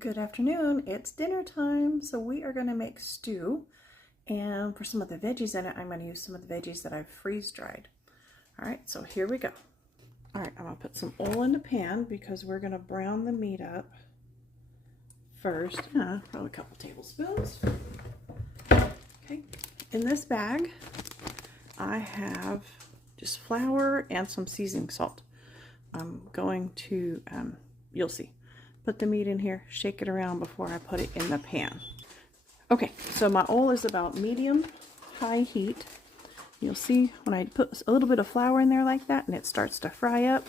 Good afternoon, it's dinner time. So we are going to make stew, and for some of the veggies in it, I'm going to use some of the veggies that I've freeze dried. All right, so here we go. All right, I'm going to put some oil in the pan because we're going to brown the meat up first. Probably a couple tablespoons. Okay, in this bag, I have just flour and some seasoning salt. I'm going to, you'll see. Put the meat in here, shake it around before I put it in the pan. Okay, so my oil is about medium-high heat. You'll see when I put a little bit of flour in there like that and it starts to fry up,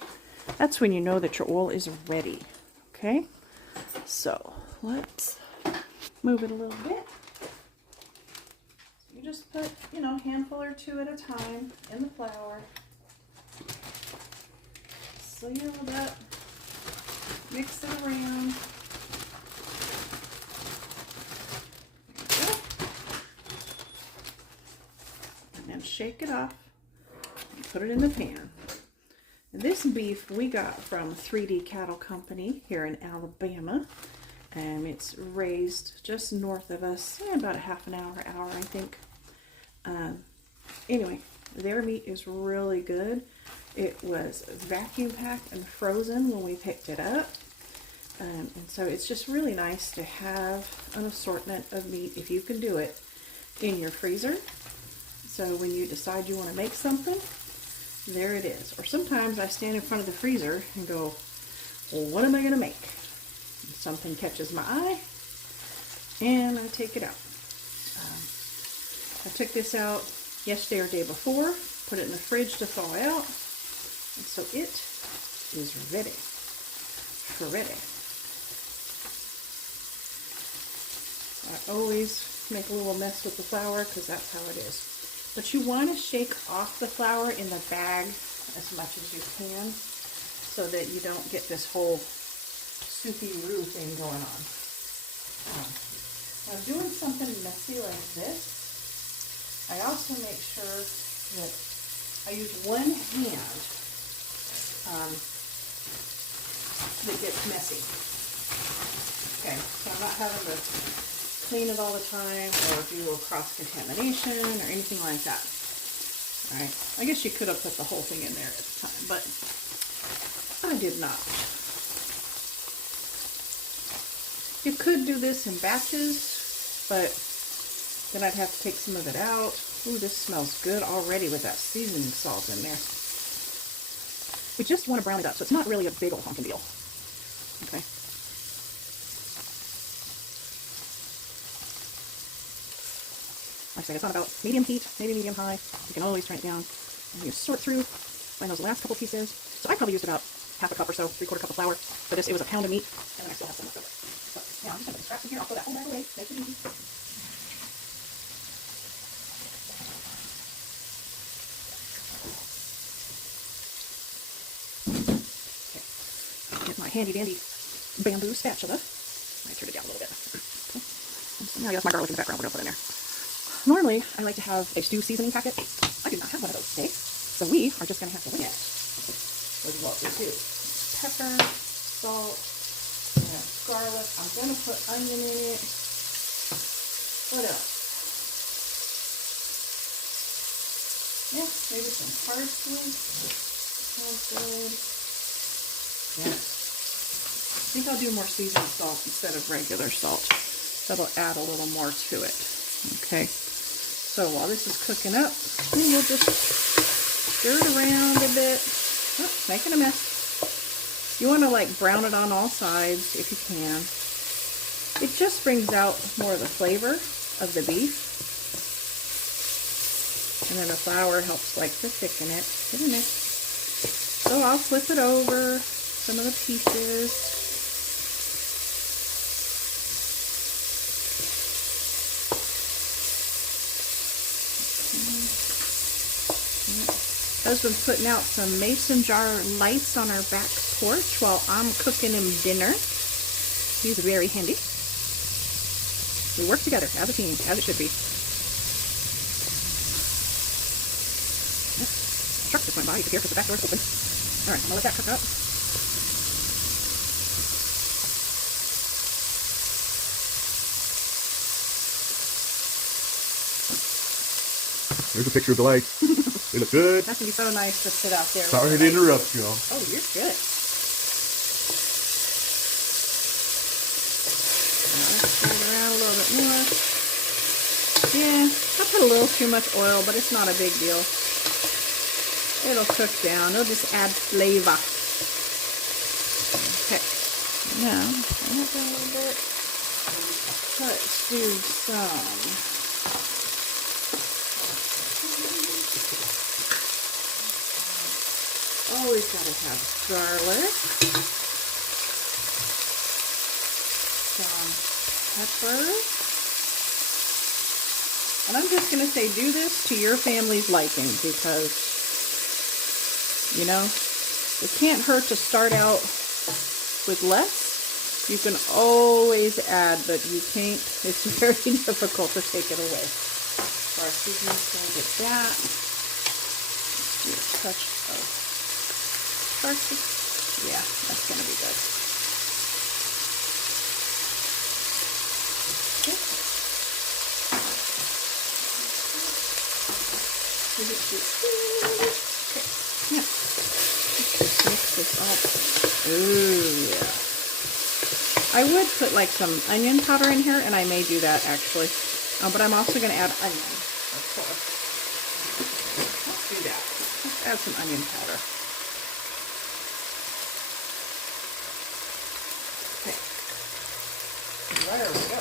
that's when you know that your oil is ready. Okay, so let's move it a little bit. You just put, a handful or two at a time in the flour. Seal it up. Mix it around. And then shake it off and put it in the pan. And this beef we got from 3D Cattle Company here in Alabama. It's raised just north of us, about a half an hour, I think. Anyway, their meat is really good. It was vacuum packed and frozen when we picked it up. And so it's just really nice to have an assortment of meat, if you can do it, in your freezer. So when you decide you want to make something, there it is. Or sometimes I stand in front of the freezer and go, well, what am I going to make? And something catches my eye, and I take it out. I took this out yesterday or day before, put it in the fridge to thaw out. And so it is ready. I always make a little mess with the flour because that's how it is. But you want to shake off the flour in the bag as much as you can so that you don't get this whole soupy roux thing going on. Now doing something messy like this, I also make sure that I use one hand that gets messy. Okay, so I'm not having to clean it all the time or do a cross-contamination or anything like that. All right, I guess you could have put the whole thing in there at the time, but I did not. You could do this in batches, but then I'd have to take some of it out. Ooh, this smells good already with that seasoning salt in there. We just want to brown it up, so it's not really a big old honking deal. Okay. Like I said, it's on about medium heat, maybe medium high. You can always turn it down. And you sort through, find those last couple pieces. So I probably used about half a cup or so, 3/4 cup of flour. For this, it was a pound of meat, and then I still have some left over. So now I'm just going to scrap some here. I'll throw that whole bag away. Make it easy. Get my handy dandy bamboo spatula. I turned it down a little bit. Okay. So now that's my garlic in the background we're going to put in there. Normally, I like to have a stew seasoning packet. I do not have one of those today, so we are just going to have to wing it with what we do. Pepper, salt, garlic. I'm going to put onion in it. What else? Yeah, maybe some parsley. Sounds good. Yeah. I think I'll do more seasoned salt instead of regular salt. That'll add a little more to it. Okay. So while this is cooking up, we'll just stir it around a bit. Oh, making a mess. You want to brown it on all sides if you can. It just brings out more of the flavor of the beef. And then the flour helps to thicken it, isn't it? So I'll flip it over some of the pieces. Husband's putting out some mason jar lights on our back porch while I'm cooking him dinner. He's very handy. We work together as a team, as it should be. Truck just went by. You could hear because the back door's open. All right, I'm gonna let that cook up. There's a picture of the lake. They look good. That can be so nice to sit out there. Sorry to interrupt you all. Oh, you're good. Let's stir it around a little bit more. Yeah, I put a little too much oil, but it's not a big deal. It'll cook down. It'll just add flavor. Okay. Now, turn it down a little bit. Let's do some. Always gotta have garlic. Some pepper. And I'm just gonna say do this to your family's liking because, you know, it can't hurt to start out with less. You can always add, but you can't, it's very difficult to take it away. So our seasoning's gonna get that. Let's do a touch of parsley. Yeah, that's gonna be good. Okay. Okay. Yeah. Let's just mix this up. Ooh, yeah. I would put like some onion powder in here, and I may do that actually. But I'm also going to add onion, of course. Let's do that. Let's add some onion powder. Okay. There we go.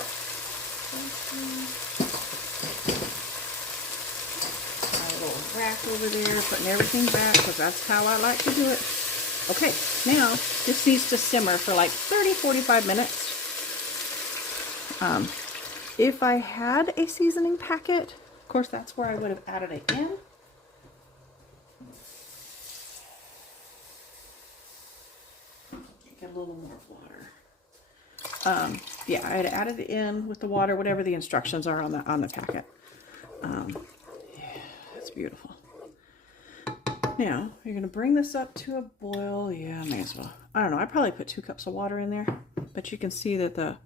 My little rack over there, putting everything back because that's how I like to do it. Okay, now this needs to simmer for like 30-45 minutes. If I had a seasoning packet, of course that's where I would have added it in. Get a little more water. Yeah, I had added it in with the water, whatever the instructions are on the packet. Yeah, that's beautiful. Now, you're going to bring this up to a boil. Yeah, I may as well. I don't know. I probably put 2 cups of water in there. But you can see that the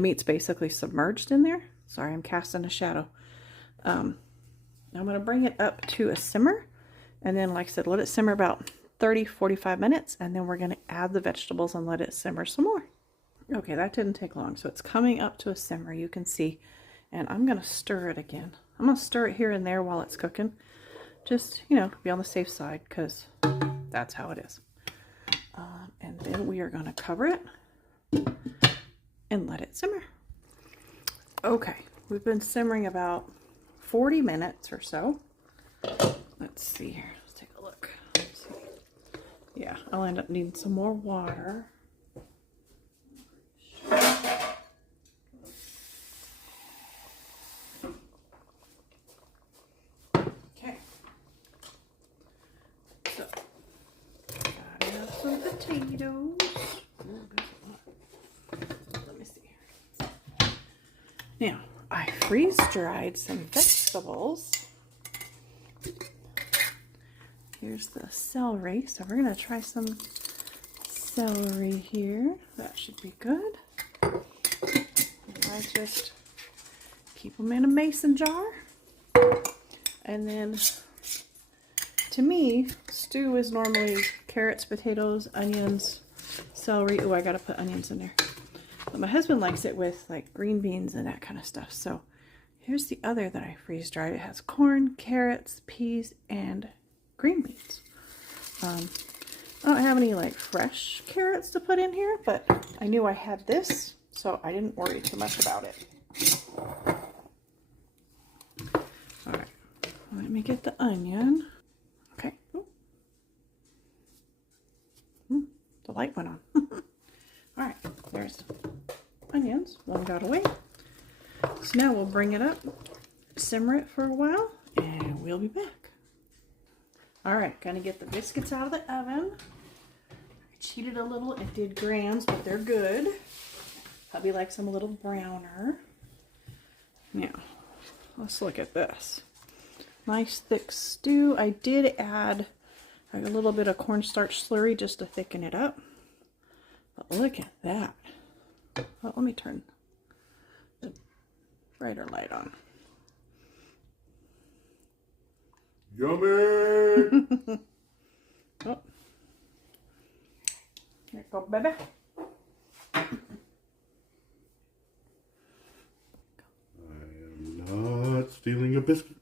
meat's basically submerged in there. Sorry, I'm casting a shadow. I'm going to bring it up to a simmer. And then, like I said, let it simmer about 30-45 minutes. And then we're going to add the vegetables and let it simmer some more. Okay, that didn't take long. So it's coming up to a simmer, you can see. And I'm going to stir it again. I'm going to stir it here and there while it's cooking. Just, you know, be on the safe side because that's how it is. And then we are going to cover it and let it simmer. Okay, we've been simmering about 40 minutes or so. Let's see here. Let's take a look. Let's see. Yeah, I'll end up needing some more water. Potatoes. Let me see here. Now, I freeze dried some vegetables. Here's the celery. So we're going to try some celery here. That should be good. I just keep them in a mason jar. And then, to me, stew is normally carrots, potatoes, onions, celery. Oh, I gotta put onions in there. But my husband likes it with like green beans and that kind of stuff. So here's the other that I freeze dried. It has corn, carrots, peas, and green beans. I don't have any like fresh carrots to put in here, but I knew I had this, so I didn't worry too much about it. All right, let me get the onion. Okay. Ooh. The light went on. All right, there's onions. One got away. So now we'll bring it up, simmer it for a while, and we'll be back. All right, gonna get the biscuits out of the oven. I cheated a little. It did grams, but they're good. Hubby likes them a little browner. Now, let's look at this. Nice thick stew. I did add a little bit of cornstarch slurry just to thicken it up. But look at that. Well, let me turn the brighter light on. Yummy! Oh. There you go, baby. I am not stealing a biscuit.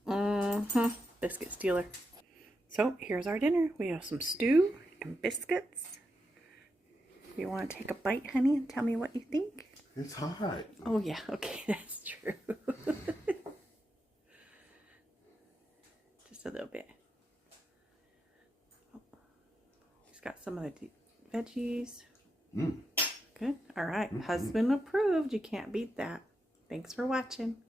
Biscuit stealer. So here's our dinner. We have some stew and biscuits. You want to take a bite, honey, and tell me what you think? It's hot. Oh yeah, okay, that's true. Just a little bit. He's got some of the veggies. Good. All right. Husband approved. You can't beat that. Thanks for watching.